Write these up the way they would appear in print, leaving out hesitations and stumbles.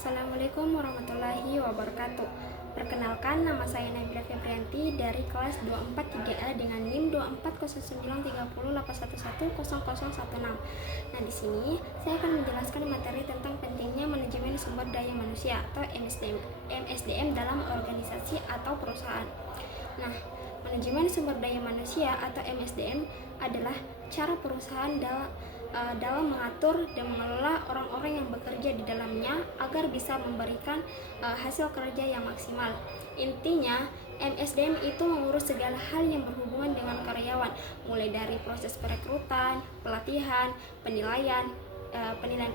Assalamualaikum warahmatullahi wabarakatuh. Perkenalkan, nama saya Nabila Febrianti dari kelas 243A dengan NIM 2409308110016. Nah, di sini saya akan menjelaskan materi tentang pentingnya manajemen sumber daya manusia atau MSDM dalam organisasi atau perusahaan. Nah, manajemen sumber daya manusia atau MSDM adalah cara perusahaan dalam mengatur dan mengelola orang-orang yang bekerja di dalamnya agar bisa memberikan hasil kerja yang maksimal. Intinya, MSDM itu mengurus segala hal yang berhubungan dengan karyawan, mulai dari proses perekrutan, pelatihan, penilaian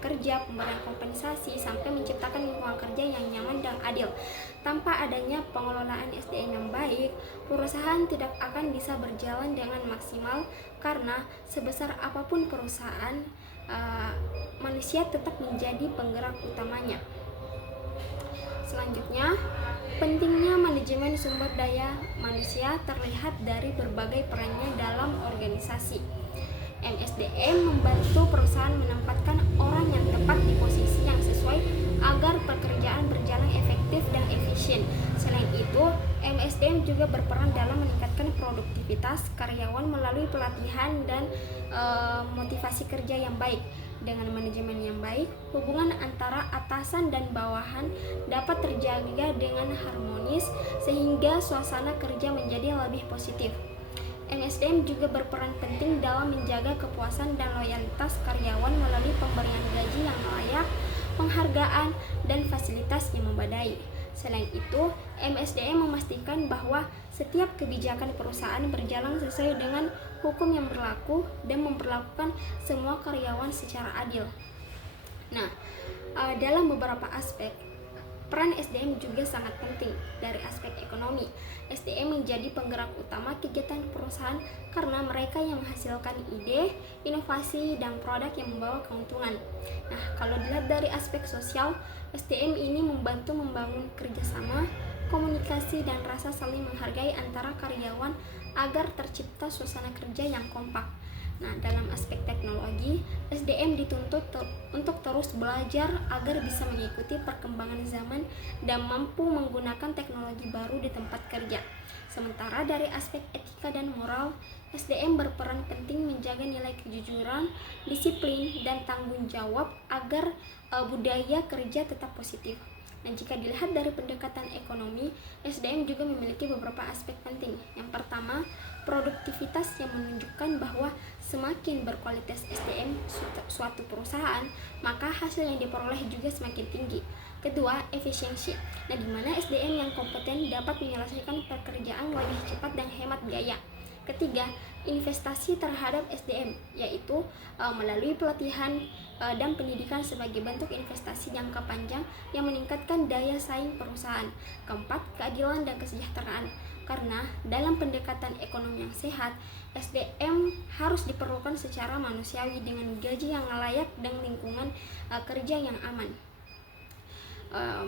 kerja, pemberian kompensasi, sampai menciptakan lingkungan kerja yang nyaman dan adil. Tanpa adanya pengelolaan SDM yang baik, perusahaan tidak akan bisa berjalan dengan maksimal karena sebesar apapun perusahaan, manusia tetap menjadi penggerak utamanya. Selanjutnya, pentingnya manajemen sumber daya manusia terlihat dari berbagai perannya dalam organisasi. MSDM membantu perusahaan menempatkan orang yang tepat di posisi yang sesuai agar pekerjaan berjalan efektif dan efisien. Selain itu, MSDM juga berperan dalam meningkatkan produktivitas karyawan melalui pelatihan dan motivasi kerja yang baik. Dengan manajemen yang baik, hubungan antara atasan dan bawahan dapat terjaga dengan harmonis sehingga suasana kerja menjadi lebih positif. MSDM juga berperan penting dalam menjaga kepuasan dan loyalitas karyawan melalui pemberian gaji yang layak, penghargaan, dan fasilitas yang memadai. Selain itu, MSDM memastikan bahwa setiap kebijakan perusahaan berjalan sesuai dengan hukum yang berlaku dan memperlakukan semua karyawan secara adil. Nah, dalam beberapa aspek, peran SDM juga sangat penting. Dari aspek ekonomi, SDM menjadi penggerak utama kegiatan perusahaan karena mereka yang menghasilkan ide, inovasi, dan produk yang membawa keuntungan. Nah, kalau dilihat dari aspek sosial, SDM ini membantu membangun kerjasama, komunikasi, dan rasa saling menghargai antara karyawan agar tercipta suasana kerja yang kompak. Nah, dalam aspek teknologi, SDM dituntut untuk terus belajar agar bisa mengikuti perkembangan zaman dan mampu menggunakan teknologi baru di tempat kerja. Sementara dari aspek etika dan moral, SDM berperan penting menjaga nilai kejujuran, disiplin, dan tanggung jawab agar budaya kerja tetap positif. Nah, jika dilihat dari pendekatan ekonomi, SDM juga memiliki beberapa aspek penting. Yang pertama, produktivitas yang menunjukkan bahwa semakin berkualitas SDM suatu perusahaan, maka hasil yang diperoleh juga semakin tinggi. Kedua, efisiensi. Nah, di mana SDM yang kompeten dapat menyelesaikan pekerjaan lebih cepat dan hemat biaya. Ketiga, investasi terhadap SDM, yaitu melalui pelatihan dan pendidikan sebagai bentuk investasi jangka panjang yang meningkatkan daya saing perusahaan. Keempat, keadilan dan kesejahteraan. Karena dalam pendekatan ekonomi yang sehat, SDM harus diperlukan secara manusiawi dengan gaji yang layak dan lingkungan kerja yang aman.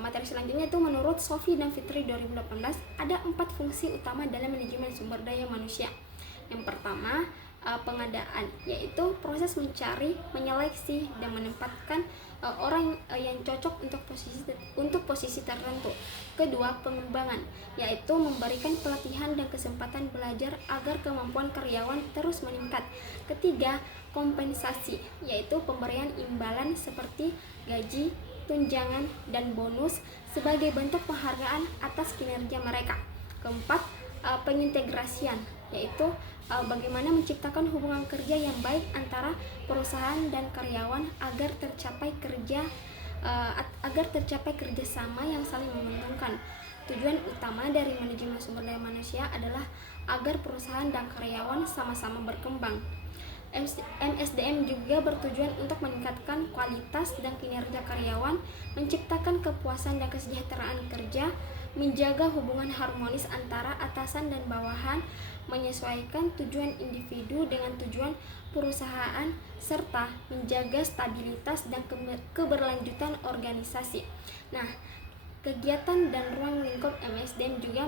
Materi selanjutnya itu menurut Sofi dan Fitri 2018 ada 4 fungsi utama dalam manajemen sumber daya manusia. Yang pertama, pengadaan, yaitu proses mencari, menyeleksi, dan menempatkan orang yang cocok untuk posisi tertentu. Kedua, pengembangan, yaitu memberikan pelatihan dan kesempatan belajar agar kemampuan karyawan terus meningkat. Ketiga, kompensasi, yaitu pemberian imbalan seperti gaji, tunjangan, dan bonus sebagai bentuk penghargaan atas kinerja mereka. Keempat, pengintegrasian, yaitu bagaimana menciptakan hubungan kerja yang baik antara perusahaan dan karyawan agar tercapai kerjasama yang saling menguntungkan. Tujuan utama dari manajemen sumber daya manusia adalah agar perusahaan dan karyawan sama-sama berkembang. MSDM juga bertujuan untuk meningkatkan kualitas dan kinerja karyawan, menciptakan kepuasan dan kesejahteraan kerja, menjaga hubungan harmonis antara atasan dan bawahan, menyesuaikan tujuan individu dengan tujuan perusahaan, serta menjaga stabilitas dan keberlanjutan organisasi. Nah, kegiatan dan ruang lingkup MSDM juga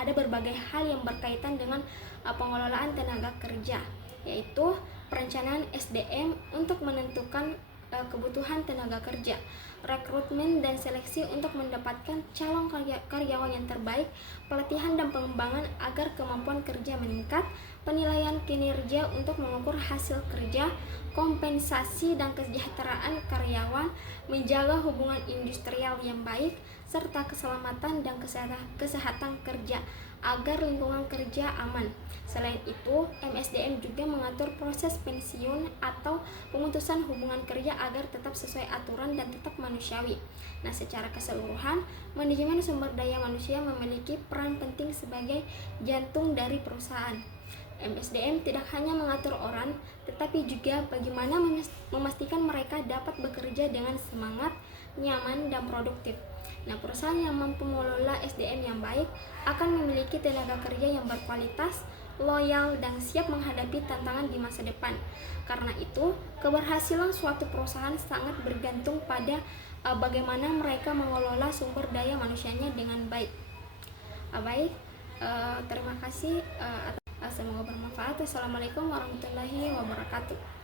ada berbagai hal yang berkaitan dengan pengelolaan tenaga kerja, yaitu perencanaan SDM untuk menentukan kebutuhan tenaga kerja, rekrutmen dan seleksi untuk mendapatkan calon karyawan yang terbaik, pelatihan dan pengembangan agar kemampuan kerja meningkat, penilaian kinerja untuk mengukur hasil kerja, kompensasi dan kesejahteraan karyawan, menjaga hubungan industrial yang baik, serta keselamatan dan kesehatan kerja agar lingkungan kerja aman. Selain itu, MSDM juga mengatur proses pensiun atau pemutusan hubungan kerja agar tetap sesuai aturan dan tetap manusiawi. Nah, secara keseluruhan, manajemen sumber daya manusia memiliki peran penting sebagai jantung dari perusahaan. MSDM tidak hanya mengatur orang, tetapi juga bagaimana memastikan mereka dapat bekerja dengan semangat, nyaman, dan produktif. Nah, perusahaan yang mampu mengelola SDM yang baik akan memiliki tenaga kerja yang berkualitas, loyal, dan siap menghadapi tantangan di masa depan. Karena itu, keberhasilan suatu perusahaan sangat bergantung pada bagaimana mereka mengelola sumber daya manusianya dengan baik. Terima kasih. Semoga bermanfaat. Wassalamualaikum warahmatullahi wabarakatuh.